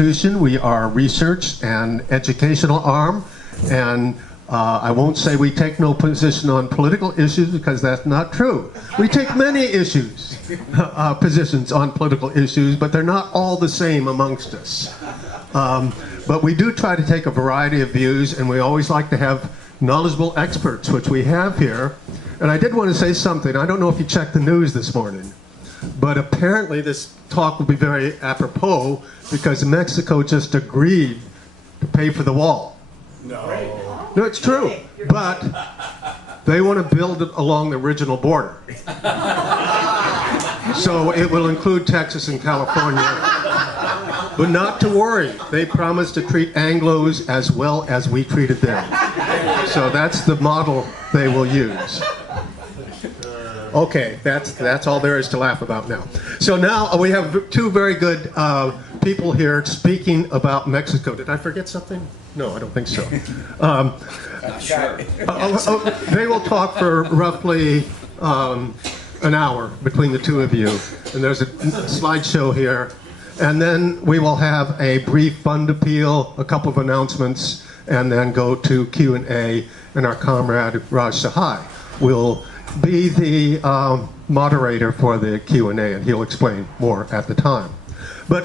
institution. We are a research and educational arm, and I won't say we take no position on political issues because that's not true. We take many issues, positions on political issues, but they're not all the same amongst us. But we do try to take a variety of views, and we always like to have knowledgeable experts, which we have here. And I did want to say something. I don't know if you checked the news this morning, but apparently this talk will be very apropos because Mexico just agreed to pay for the wall. No, it's true, but they want to build it along the original border. So it will include Texas and California. But not to worry, they promised to treat Anglos as well as we treated them. So that's the model they will use. Okay, that's all there is to laugh about now. So now we have two very good people here speaking about Mexico. Did I forget something? No, I don't think so. Sure. They will talk for roughly an hour between the two of you. And there's a slideshow here. And then we will have a brief fund appeal, a couple of announcements, and then go to Q&A. And our comrade Raj Sahai will be the moderator for the Q&A, and he'll explain more at the time. But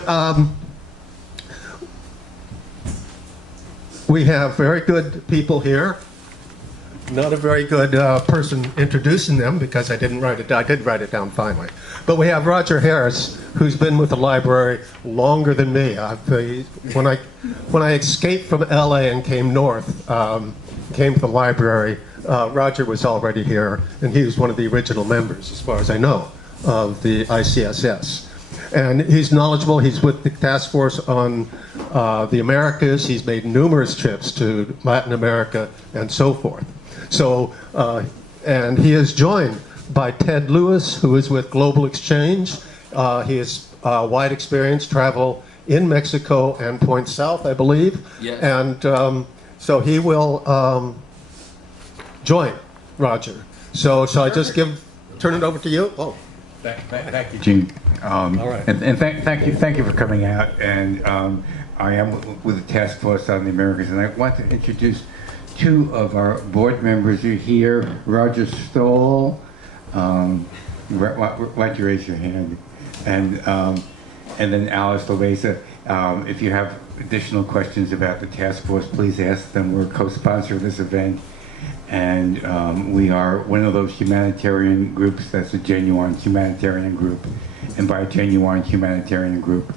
we have very good people here. Not a very good person introducing them because I didn't write it down. I did write it down finally. But we have Roger Harris, who's been with the library longer than me. When I escaped from LA and came north, came to the library, Roger was already here, and he was one of the original members, as far as I know, of the ICSS. And he's knowledgeable. He's with the task force on the Americas. He's made numerous trips to Latin America and so forth. So, and he is joined by Ted Lewis, who is with Global Exchange. He has wide experience, travel in Mexico and points south, I believe. Yes. And so he will join Roger. So shall I just turn it over to you? Oh. Thank you, Gene. All right. And thank you for coming out. And I am with the task force on the Americas, and I want to introduce two of our board members who are here. Roger Stoll, why don't you raise your hand? And then Alice Loaiza. If you have additional questions about the task force, please ask them. We're a co-sponsor of this event. And we are one of those humanitarian groups that's a genuine humanitarian group. And by a genuine humanitarian group,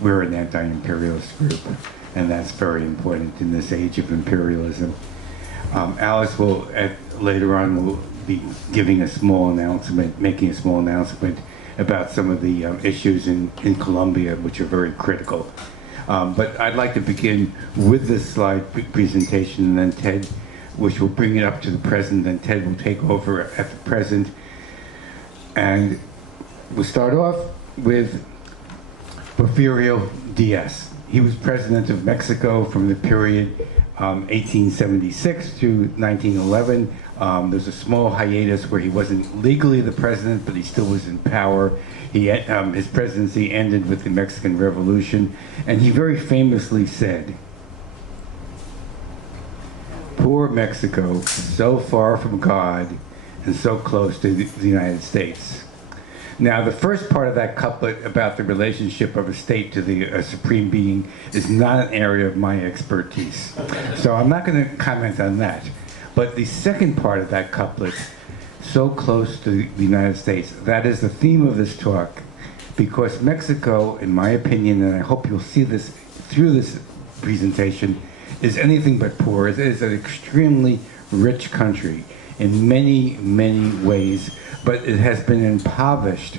we're an anti-imperialist group. And that's very important in this age of imperialism. Alice will, later on, will be giving a small announcement, making a small announcement about some of the issues in Colombia, which are very critical. But I'd like to begin with this slide presentation, and then Ted, which will bring it up to the present, then Ted will take over at the present. And we'll start off with Porfirio Diaz. He was president of Mexico from the period 1876 to 1911. There's a small hiatus where he wasn't legally the president, but he still was in power. His presidency ended with the Mexican Revolution, and he very famously said, "Poor Mexico, so far from God and so close to the United States." Now, the first part of that couplet about the relationship of a state to the supreme being is not an area of my expertise. So I'm not going to comment on that. But the second part of that couplet, so close to the United States, that is the theme of this talk. Because Mexico, in my opinion, and I hope you'll see this through this presentation, is anything but poor. It is an extremely rich country in many, many ways, but it has been impoverished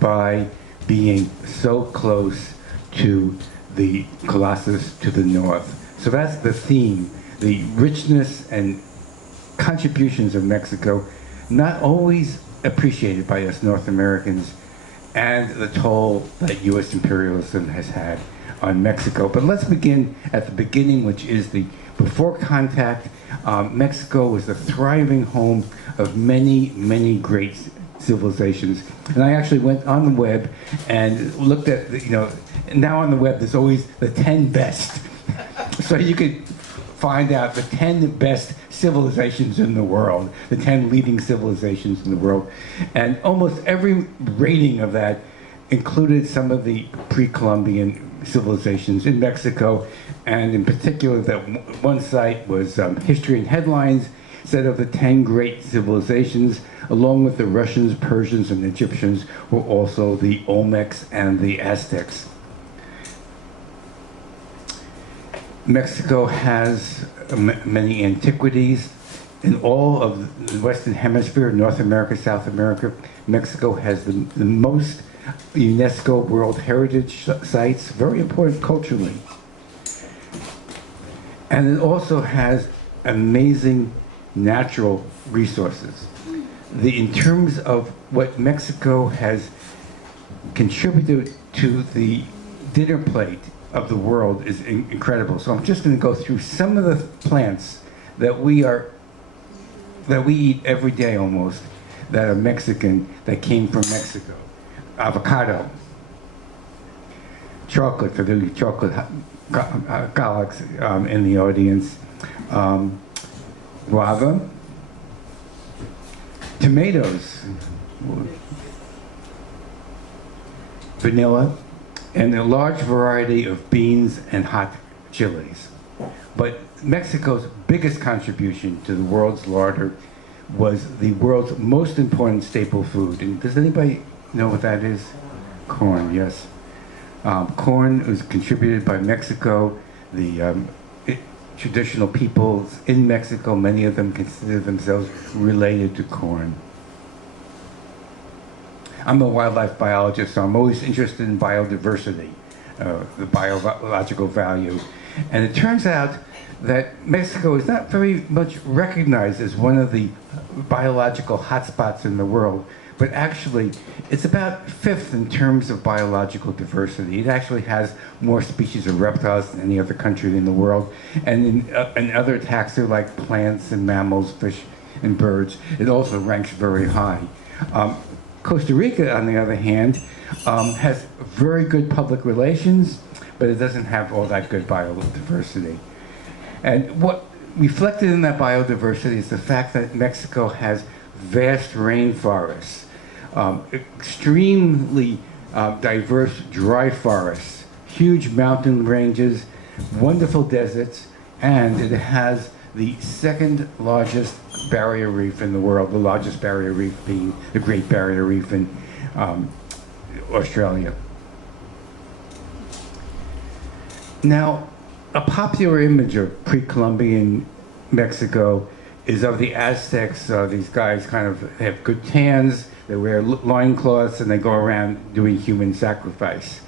by being so close to the Colossus to the north. So that's the theme, the richness and contributions of Mexico, not always appreciated by us North Americans, and the toll that U.S. imperialism has had on Mexico. But let's begin at the beginning, which is the before contact. Mexico was the thriving home of many, many great civilizations. And I actually went on the web and looked at, now on the web, there's always the 10 best. So you could find out the 10 best civilizations in the world, the 10 leading civilizations in the world. And almost every rating of that included some of the pre-Columbian civilizations in Mexico. And in particular, that one site was History and Headlines, said of the 10 great civilizations, along with the Russians, Persians, and Egyptians, were also the Olmecs and the Aztecs. Mexico has many antiquities. In all of the Western Hemisphere, North America, South America, Mexico has the most UNESCO World Heritage Sites, very important culturally. And it also has amazing natural resources. In terms of what Mexico has contributed to the dinner plate of the world is incredible. So I'm just going to go through some of the plants that we eat every day almost, that are Mexican, that came from Mexico. Avocado, chocolate, for the chocolate colics in the audience, guava, tomatoes, vanilla, and a large variety of beans and hot chilies. But Mexico's biggest contribution to the world's larder was the world's most important staple food. And does anybody know what that is? Corn, yes. Corn was contributed by Mexico. The traditional peoples in Mexico, many of them consider themselves related to corn. I'm a wildlife biologist, so I'm always interested in biodiversity, the biological value. And it turns out that Mexico is not very much recognized as one of the biological hotspots in the world, but actually it's about fifth in terms of biological diversity. It actually has more species of reptiles than any other country in the world. And in other taxa, like plants and mammals, fish and birds, it also ranks very high. Costa Rica, on the other hand, has very good public relations, but it doesn't have all that good biodiversity. And what reflected in that biodiversity is the fact that Mexico has vast rainforests, extremely diverse dry forests, huge mountain ranges, wonderful deserts, and it has the second largest barrier reef in the world, the largest barrier reef being the Great Barrier Reef in Australia. Now, a popular image of pre-Columbian Mexico is of the Aztecs. These guys kind of have good tans, they wear loincloths, and they go around doing human sacrifice.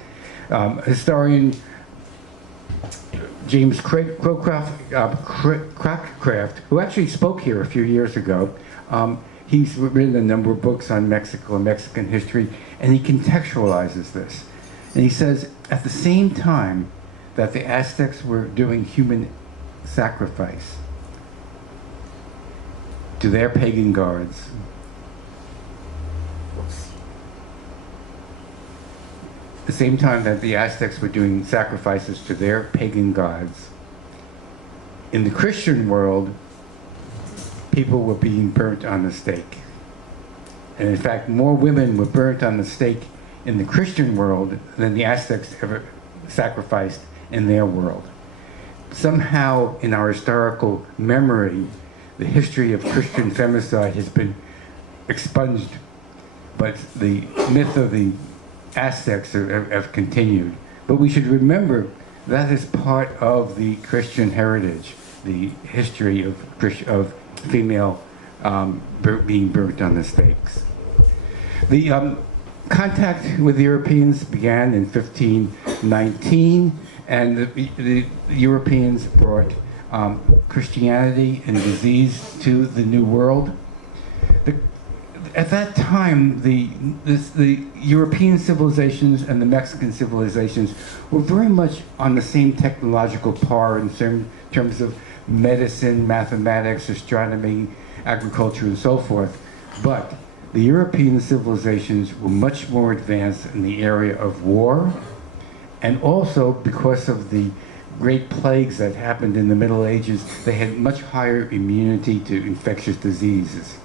Historian James Crockraft, who actually spoke here a few years ago, he's written a number of books on Mexico and Mexican history, and he contextualizes this. And he says, at the same time that the Aztecs were doing human sacrifice to their pagan gods, the same time that the Aztecs were doing sacrifices to their pagan gods, in the Christian world, people were being burnt on the stake. And in fact, more women were burnt on the stake in the Christian world than the Aztecs ever sacrificed in their world. Somehow, in our historical memory, the history of Christian femicide has been expunged, but the myth of the Aztecs have continued. But we should remember that is part of the Christian heritage, the history of female being burnt on the stakes. The contact with the Europeans began in 1519, and the Europeans brought Christianity and disease to the New World. At that time, the European civilizations and the Mexican civilizations were very much on the same technological par in terms of medicine, mathematics, astronomy, agriculture, and so forth. But the European civilizations were much more advanced in the area of war And also, because of the great plagues that happened in the Middle Ages, they had much higher immunity to infectious diseases.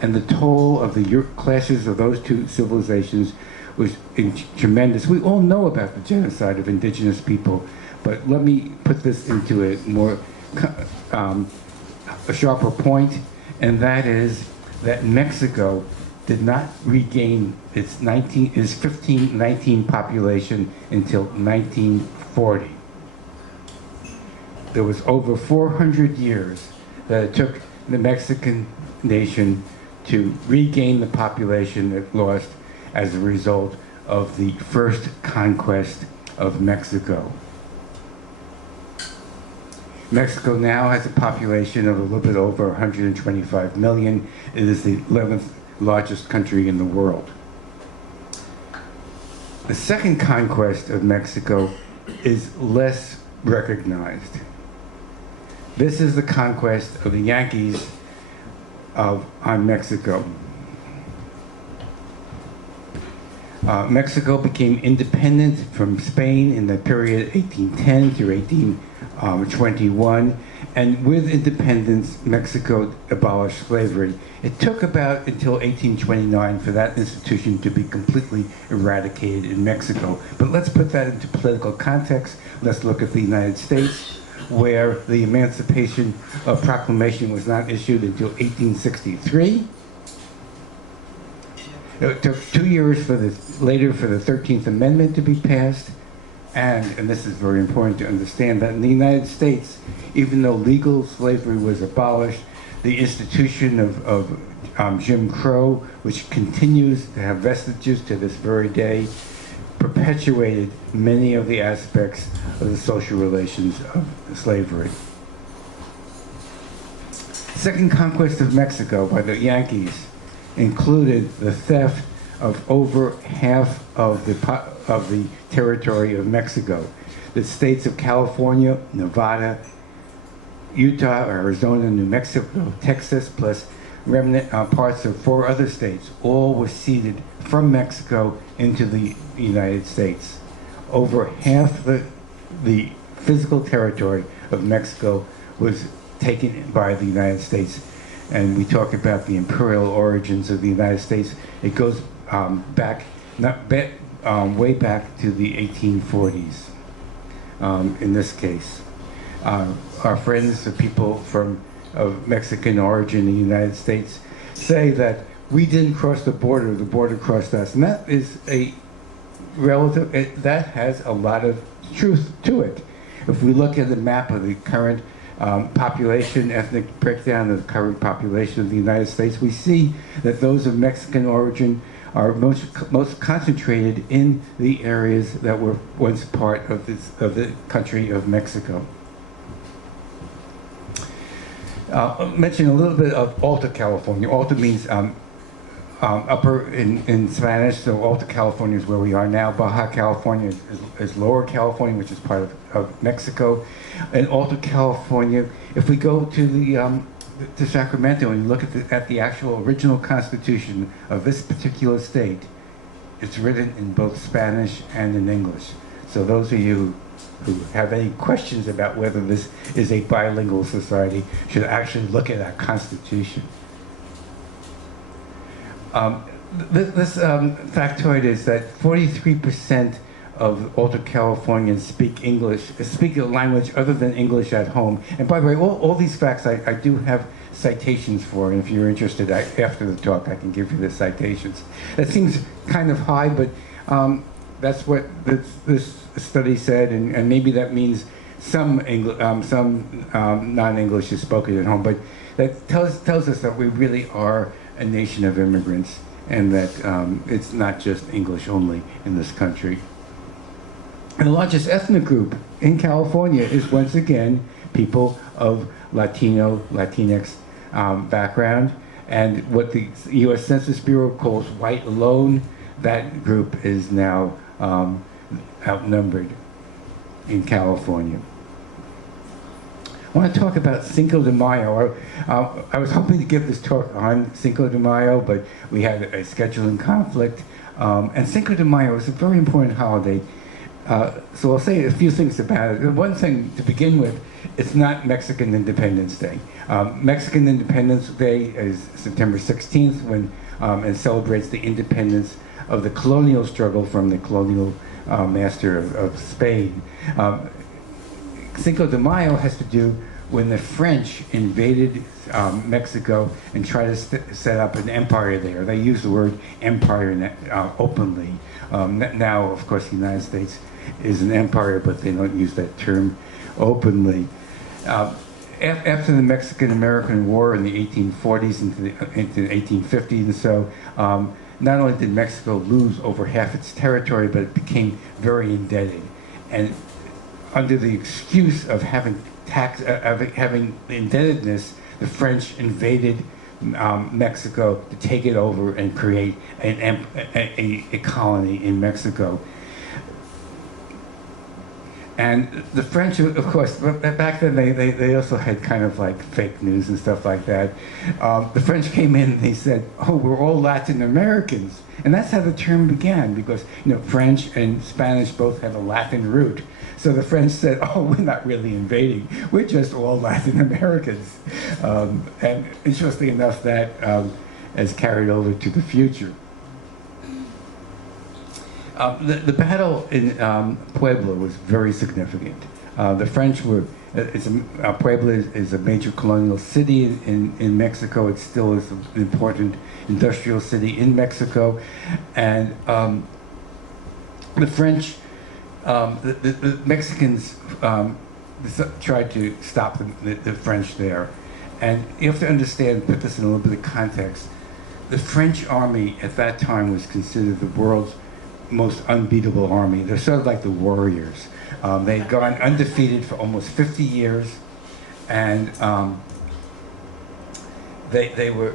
And the toll of the clashes of those two civilizations was tremendous. We all know about the genocide of indigenous people, but let me put this into a more a sharper point, and that is that Mexico did not regain its 1519 population until 1940. There was over 400 years that it took the Mexican nation to regain the population it lost as a result of the first conquest of Mexico. Mexico now has a population of a little bit over 125 million. It is the 11th largest country in the world. The second conquest of Mexico is less recognized. This is the conquest of the Yankees on Mexico. Mexico became independent from Spain in the period 1810 through 1821, and with independence, Mexico abolished slavery. It took about until 1829 for that institution to be completely eradicated in Mexico. But let's put that into political context. Let's look at the United States, where the Emancipation Proclamation was not issued until 1863. It took 2 years later for the 13th Amendment to be passed. And this is very important to understand, that in the United States, even though legal slavery was abolished, the institution of Jim Crow, which continues to have vestiges to this very day, perpetuated many of the aspects of the social relations of slavery. Second conquest of Mexico by the Yankees included the theft of over half of the territory of Mexico. The states of California, Nevada, Utah, Arizona, New Mexico, Texas, plus remnant parts of 4 other states, all were ceded from Mexico into the United States. Over half the physical territory of Mexico was taken by the United States. And we talk about the imperial origins of the United States. It goes back, way back to the 1840s, in this case. Our friends, the people of Mexican origin in the United States, say that we didn't cross the border crossed us. And that is a relative, that has a lot of truth to it. If we look at the map of the current population, ethnic breakdown of the current population of the United States, we see that those of Mexican origin are most concentrated in the areas that were once part of the country of Mexico. Mention a little bit of Alta California. Alta means upper in Spanish, so Alta California is where we are now. Baja California is Lower California, which is part of Mexico. And Alta California, if we go to to Sacramento and you look at the actual original constitution of this particular state, it's written in both Spanish and in English. So those of you who have any questions about whether this is a bilingual society should actually look at our constitution. This factoid is that 43% of Alta Californians speak a language other than English at home. And by the way, all these facts I do have citations for, and if you're interested, after the talk I can give you the citations. That seems kind of high, but that's what this study said, and maybe that means some non-English is spoken at home, but that tells us that we really are a nation of immigrants, and that it's not just English only in this country. And the largest ethnic group in California is, once again, people of Latinx background. And what the U.S. Census Bureau calls white alone, that group is now outnumbered in California. I want to talk about Cinco de Mayo. I was hoping to give this talk on Cinco de Mayo, but we had a scheduling conflict. And Cinco de Mayo is a very important holiday. So I'll say a few things about it. One thing to begin with, it's not Mexican Independence Day. Mexican Independence Day is September 16th, when it celebrates the independence of the colonial struggle from the colonial master of Spain. Cinco de Mayo has to do when the French invaded Mexico and tried to set up an empire there. They use the word empire openly. Now, of course, the United States is an empire, but they don't use that term openly. After the Mexican-American War in the 1840s into the 1850s and so, not only did Mexico lose over half its territory, but it became very indebted. And under the excuse of having having indebtedness, the French invaded Mexico to take it over and create a colony in Mexico. And the French, of course, back then they also had kind of like fake news and stuff like that. The French came in and they said, "Oh, we're all Latin Americans," and that's how the term began, because French and Spanish both have a Latin root. So the French said, "Oh, we're not really invading; we're just all Latin Americans." And interestingly enough, that has carried over to the future. The battle in Puebla was very significant. The French were, Puebla is a major colonial city in Mexico. It still is an important industrial city in Mexico. And the French, the Mexicans tried to stop the French there. And you have to understand, put this in a little bit of context, the French army at that time was considered the world's most unbeatable army. They're sort of like the warriors. They'd gone undefeated for almost 50 years, and they were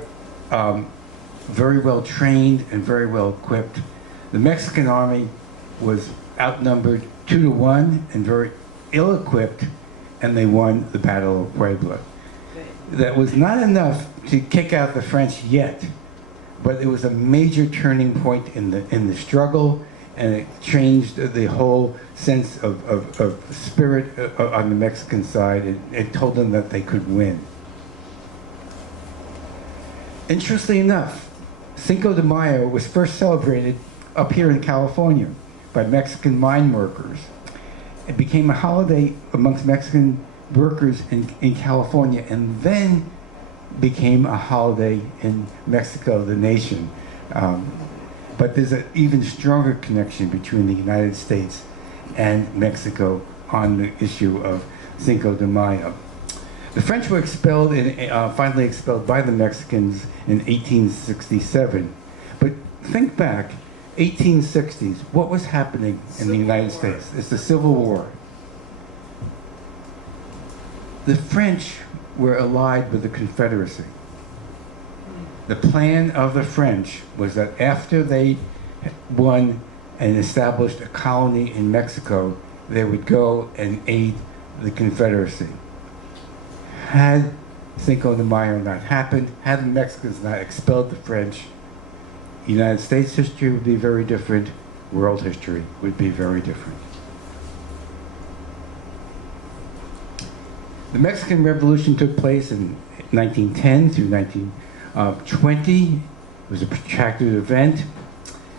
very well trained and very well equipped. The Mexican army was outnumbered 2-1 and very ill-equipped, and they won the Battle of Puebla. That was not enough to kick out the French yet, but it was a major turning point in the struggle, and it changed the whole sense of spirit on the Mexican side. It told them that they could win. Interestingly enough, Cinco de Mayo was first celebrated up here in California by Mexican mine workers. It became a holiday amongst Mexican workers in California, and then became a holiday in Mexico, the nation. But there's an even stronger connection between the United States and Mexico on the issue of Cinco de Mayo. The French were expelled, finally expelled by the Mexicans in 1867. But think back, 1860s, what was happening in the United States? It's the Civil War. The French were allied with the Confederacy. The plan of the French was that after they won and established a colony in Mexico, they would go and aid the Confederacy. Had Cinco de Mayo not happened, had the Mexicans not expelled the French, United States history would be very different, world history would be very different. The Mexican Revolution took place in 1910 through 1920. It was a protracted event.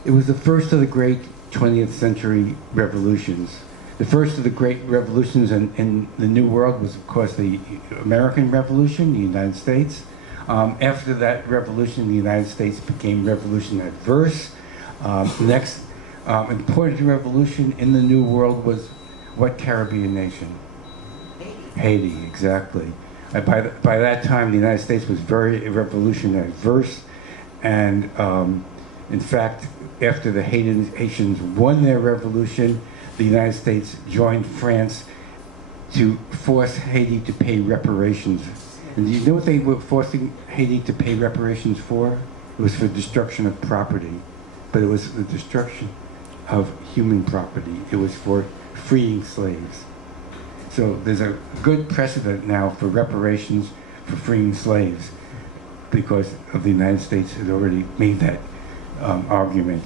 It was the first of the great 20th century revolutions. The first of the great revolutions in the New World was, of course, the American Revolution, the United States. After that revolution, the United States became revolution adverse. The next important revolution in the New World was what Caribbean nation? Haiti, exactly. By that time, the United States was very revolution adverse, and in fact, after the Haitians won their revolution, the United States joined France to force Haiti to pay reparations. And do you know what they were forcing Haiti to pay reparations for? It was for destruction of property, but it was the destruction of human property. It was for freeing slaves. So there's a good precedent now for reparations for freeing slaves, because of the United States had already made that argument.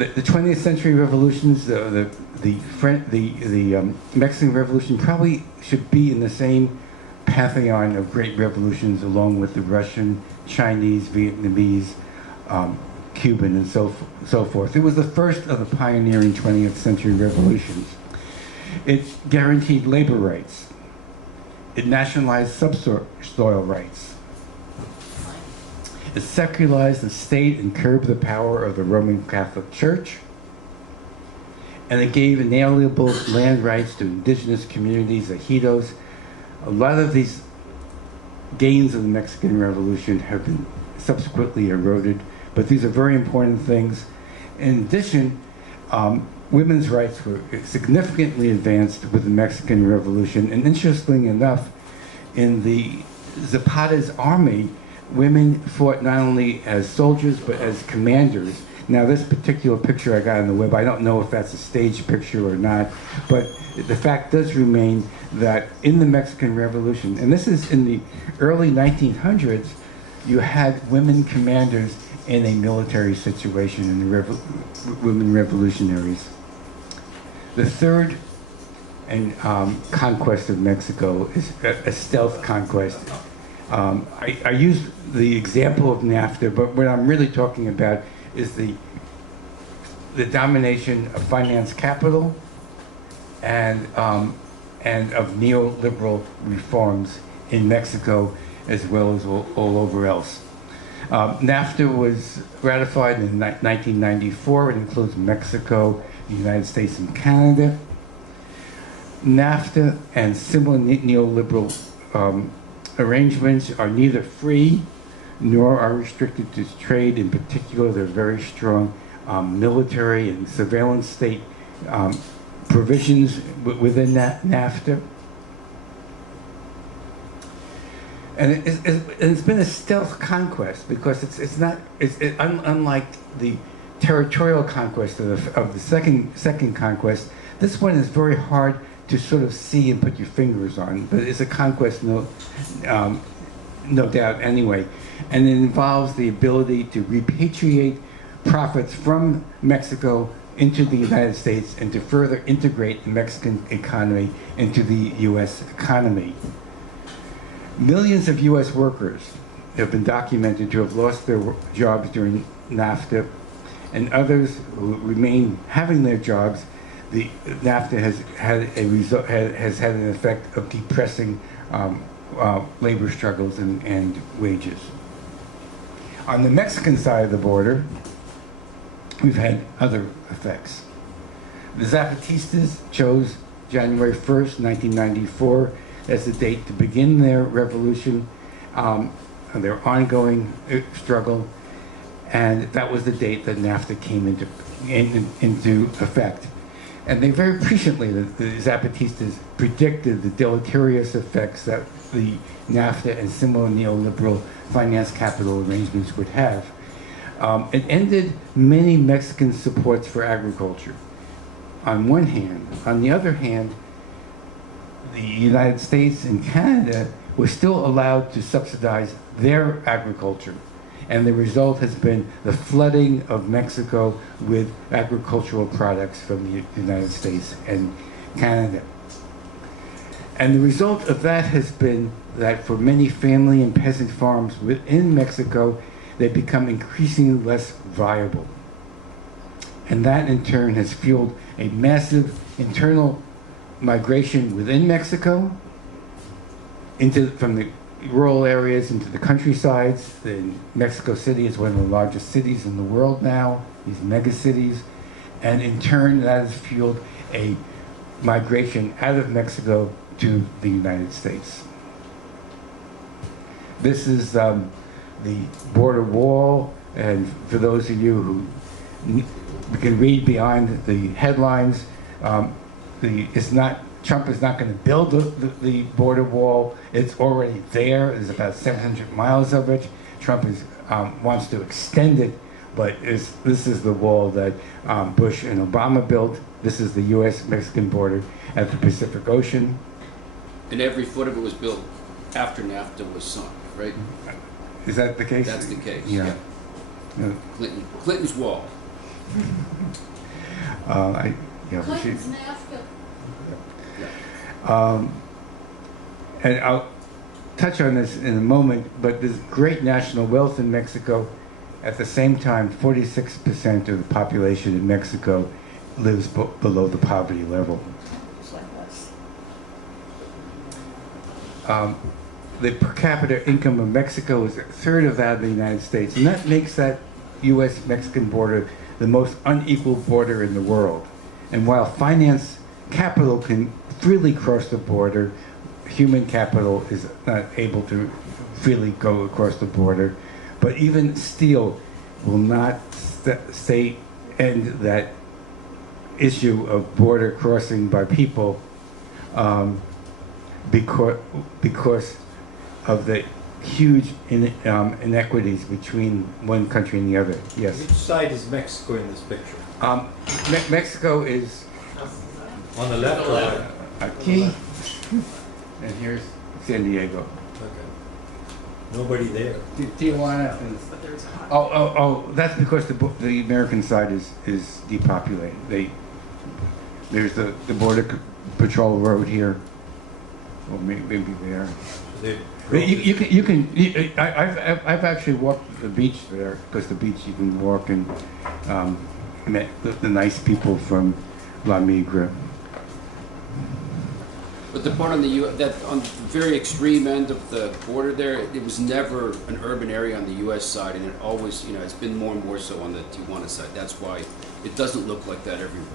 The 20th century revolutions, the Mexican Revolution probably should be in the same pantheon of great revolutions, along with the Russian, Chinese, Vietnamese, Cuban, and so forth. It was the first of the pioneering 20th century revolutions. It guaranteed labor rights. It nationalized subsoil rights. It secularized the state and curbed the power of the Roman Catholic Church. And it gave inalienable land rights to indigenous communities, ejidos. A lot of these gains of the Mexican Revolution have been subsequently eroded, but these are very important things. In addition, women's rights were significantly advanced with the Mexican Revolution, and interestingly enough, in the Zapata's army, women fought not only as soldiers, but as commanders. Now, this particular picture I got on the web, I don't know if that's a staged picture or not, but the fact does remain that in the Mexican Revolution, and this is in the early 1900s, you had women commanders in a military situation in the women revolutionaries. The third conquest of Mexico is a stealth conquest. I use the example of NAFTA, but what I'm really talking about is the domination of finance capital and of neoliberal reforms in Mexico as well as all over else. NAFTA was ratified in 1994. It includes Mexico, the United States, and Canada. NAFTA and similar neoliberal arrangements are neither free nor are restricted to trade. In particular, they're very strong military and surveillance state provisions within NAFTA. And it's been a stealth conquest because unlike the territorial conquest of the second conquest, this one is very hard to sort of see and put your fingers on, but it's a conquest, no doubt anyway. And it involves the ability to repatriate profits from Mexico into the United States and to further integrate the Mexican economy into the U.S. economy. Millions of U.S. workers have been documented to have lost their jobs during NAFTA, and others who remain having their jobs. The NAFTA has had an effect of depressing labor struggles and wages. On the Mexican side of the border, we've had other effects. The Zapatistas chose January 1st, 1994 as the date to begin their revolution, their ongoing struggle, and that was the date that NAFTA came into effect. And they very presciently, the Zapatistas, predicted the deleterious effects that the NAFTA and similar neoliberal finance capital arrangements would have. It ended many Mexican supports for agriculture, on one hand. On the other hand, the United States and Canada were still allowed to subsidize their agriculture. And the result has been the flooding of Mexico with agricultural products from the United States and Canada. And the result of that has been that for many family and peasant farms within Mexico, they become increasingly less viable. And that in turn has fueled a massive internal migration within Mexico from the rural areas into the countrysides. Mexico City is one of the largest cities in the world now, these megacities. And in turn, that has fueled a migration out of Mexico to the United States. This is the border wall, and for those of you who can read beyond the headlines, Trump is not going to build the border wall. It's already there. There's about 700 miles of it. Trump wants to extend it, but this is the wall that Bush and Obama built. This is the U.S.-Mexican border at the Pacific Ocean. And every foot of it was built after NAFTA was sunk, right? Is that the case? That's the case, yeah. Clinton's wall. Yeah, we should. Clinton's NAFTA. And I'll touch on this in a moment, but there's great national wealth in Mexico. At the same time, 46% of the population in Mexico lives below the poverty level. Just like us. The per capita income of Mexico is a third of that of the United States, and that makes that U.S.-Mexican border the most unequal border in the world. And while finance capital can freely cross the border, human capital is not able to freely go across the border. But even steel will not end that issue of border crossing by people because of the huge inequities between one country and the other. Yes. Which side is Mexico in this picture? Mexico is On the left or right? aquí, and here's San Diego. Okay. Nobody there. Tijuana. But there's a hot. Oh, that's because the American side is depopulated. There's the border patrol road here, or maybe there. They But I've actually walked the beach there, because the beach you can walk and met the nice people from La Migra. But the part on that on the very extreme end of the border there, it was never an urban area on the U.S. side, and it always, it's been more and more so on the Tijuana side. That's why it doesn't look like that everywhere.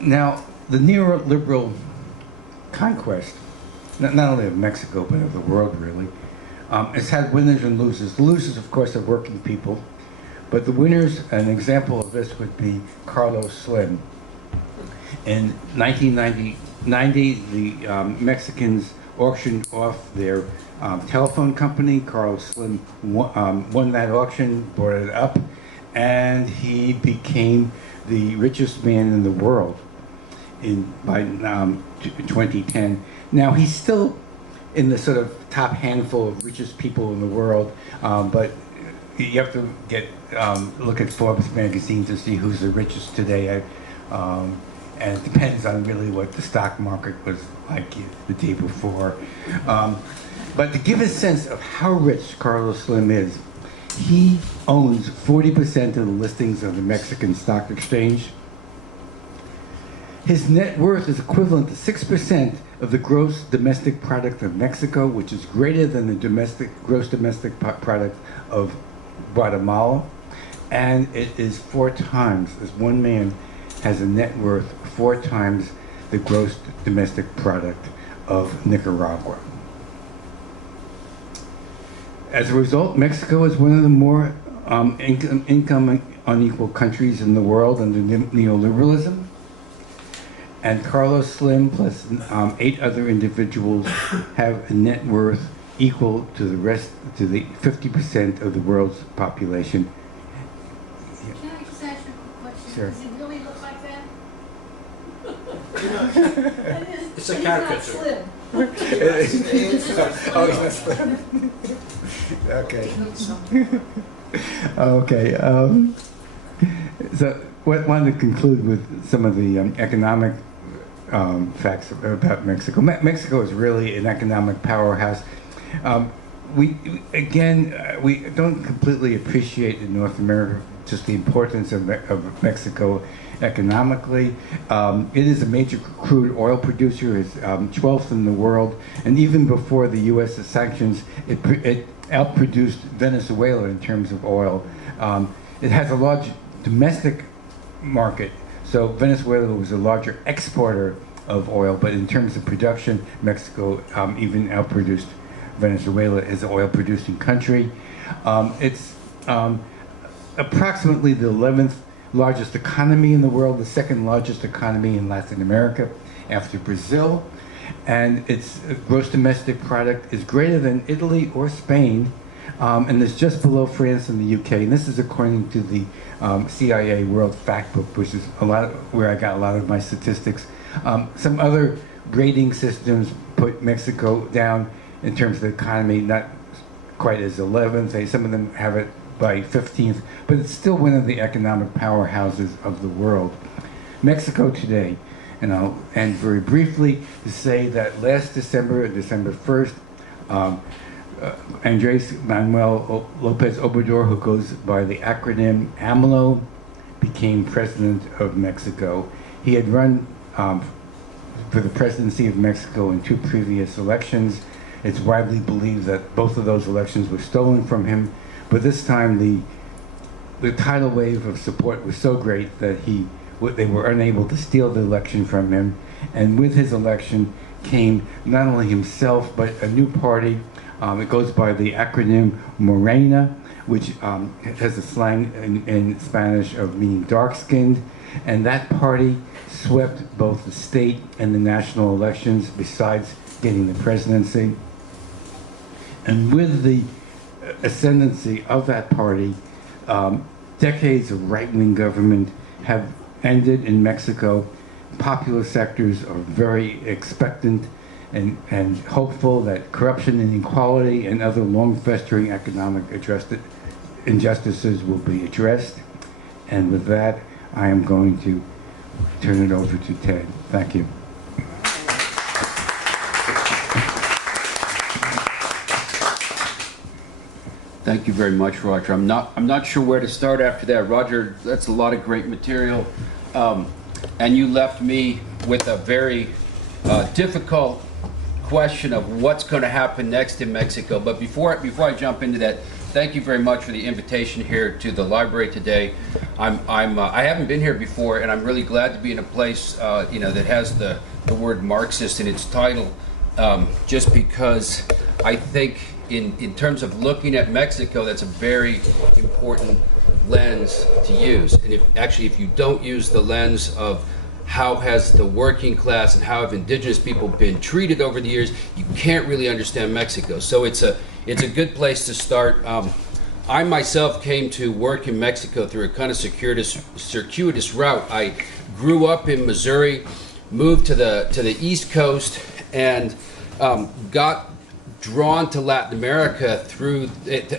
Now, the neoliberal conquest, not only of Mexico, but of the world really, it's had winners and losers. The losers, of course, are working people. But the winners, an example of this would be Carlos Slim. In 1990, the Mexicans auctioned off their telephone company. Carlos Slim won that auction, brought it up, and he became the richest man in the world by 2010. Now, he's still in the sort of top handful of richest people in the world, but you have to look at Forbes magazine to see who's the richest today, and it depends on really what the stock market was like the day before. But to give a sense of how rich Carlos Slim is, he owns 40% of the listings of the Mexican stock exchange. His net worth is equivalent to 6% of the gross domestic product of Mexico, which is greater than the gross domestic product of Guatemala, and it is 4 times, as one man has a net worth 4 times the gross domestic product of Nicaragua. As a result, Mexico is one of the more income unequal countries in the world under neoliberalism, and Carlos Slim plus 8 other individuals have a net worth equal to the 50% of the world's population. Can I just ask you a question? Sure. Does he really look like that? It's a caricature. He's not slim. Oh, yes. Okay. Okay. So, wanted to conclude with some of the economic facts about Mexico. Mexico is really an economic powerhouse. We don't completely appreciate in North America just the importance of Mexico economically. It is a major crude oil producer. It's 12th in the world, and even before the U.S. sanctions, it outproduced Venezuela in terms of oil. It has a large domestic market, so Venezuela was a larger exporter of oil, but in terms of production, Mexico even outproduced Venezuela as an oil-producing country. It's approximately the 11th largest economy in the world, the 2nd largest economy in Latin America after Brazil, and its gross domestic product is greater than Italy or Spain, and is just below France and the UK. And this is according to the CIA World Factbook, which is where I got a lot of my statistics. Some other grading systems put Mexico down in terms of the economy, not quite as 11th. Some of them have it by 15th, but it's still one of the economic powerhouses of the world. Mexico today, and I'll end very briefly to say that last December, December 1st, Andrés Manuel López Obrador, who goes by the acronym AMLO, became president of Mexico. He had run for the presidency of Mexico in 2 previous elections. It's widely believed that both of those elections were stolen from him, but this time the tidal wave of support was so great that they were unable to steal the election from him. And with his election came not only himself, but a new party. It goes by the acronym Morena, which has a slang in Spanish of meaning dark-skinned. And that party swept both the state and the national elections, besides getting the presidency. And with the ascendancy of that party, decades of right-wing government have ended in Mexico. Popular sectors are very expectant and hopeful that corruption and inequality and other long-festering economic injustices will be addressed. And with that, I am going to turn it over to Ted. Thank you. Thank you very much, Roger. I'm not sure where to start after that. Roger, that's a lot of great material. And you left me with a very difficult question of what's going to happen next in Mexico. But before I jump into that, thank you very much for the invitation here to the library today. I haven't been here before, and I'm really glad to be in a place that has the word Marxist in its title, just because I think in terms of looking at Mexico, that's a very important lens to use. And if you don't use the lens of how has the working class and how have indigenous people been treated over the years, you can't really understand Mexico. So it's a good place to start. I myself came to work in Mexico through a kind of circuitous route. I grew up in Missouri, moved to the East Coast, and got drawn to Latin America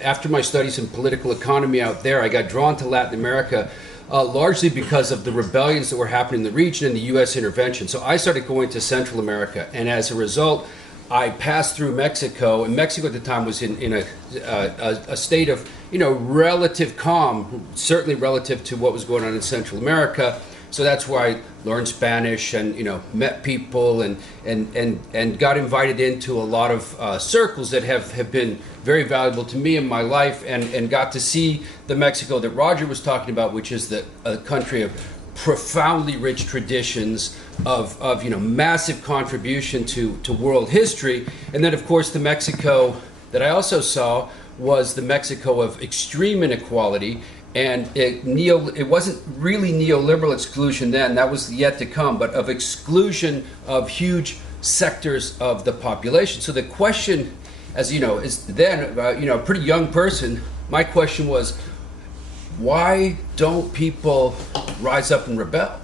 after my studies in political economy out there. I got drawn to Latin America largely because of the rebellions that were happening in the region and the U.S. intervention. So I started going to Central America, and as a result, I passed through Mexico, and Mexico at the time was in a state of relative calm, certainly relative to what was going on in Central America. So that's where I learned Spanish and met people and got invited into a lot of circles that have been very valuable to me in my life, and got to see the Mexico that Roger was talking about, which is a country of profoundly rich traditions of massive contribution to world history. And then of course the Mexico that I also saw was the Mexico of extreme inequality. And it wasn't really neoliberal exclusion then, that was yet to come, but of exclusion of huge sectors of the population. So the question, as you know, is then, a pretty young person, my question was, why don't people rise up and rebel?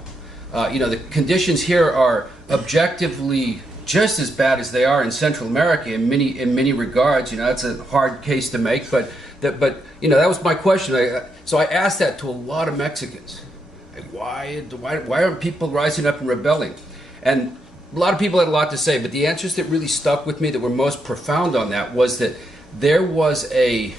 The conditions here are objectively just as bad as they are in Central America in many regards. That's a hard case to make, but that was my question. So I asked that to a lot of Mexicans. Why aren't people rising up and rebelling? And a lot of people had a lot to say, but the answers that really stuck with me, that were most profound on that, was that there was a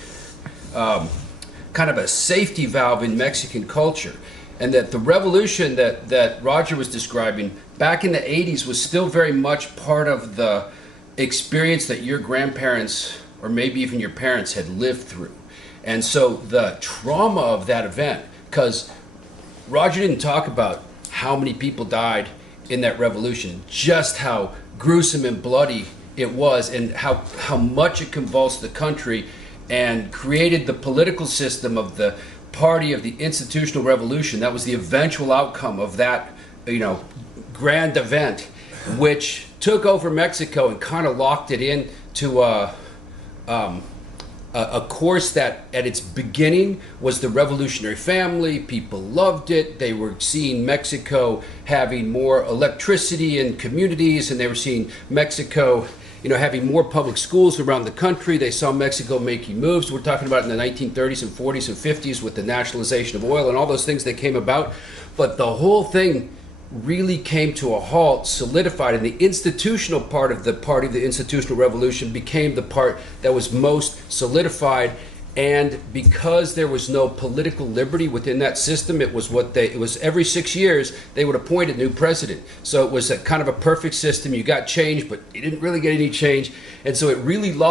kind of a safety valve in Mexican culture, and that the revolution that Roger was describing back in the 80s was still very much part of the experience that your grandparents or maybe even your parents had lived through. And so the trauma of that event, because Roger didn't talk about how many people died in that revolution, just how gruesome and bloody it was, and how much it convulsed the country and created the political system of the party of the institutional revolution. That was the eventual outcome of that, grand event, which took over Mexico and kind of locked it into a course that at its beginning was the revolutionary family. People loved it. They were seeing Mexico having more electricity in communities, and they were seeing Mexico having more public schools around the country. They saw Mexico making moves. We're talking about in the 1930s and 40s and 50s with the nationalization of oil and all those things that came about. But the whole thing really came to a halt, solidified, and the institutional part of the Party of the Institutional Revolution became the part that was most solidified. And because there was no political liberty within that system, it was every 6 years they would appoint a new president. So it was a kind of a perfect system. You got change, but you didn't really get any change. And so it really lost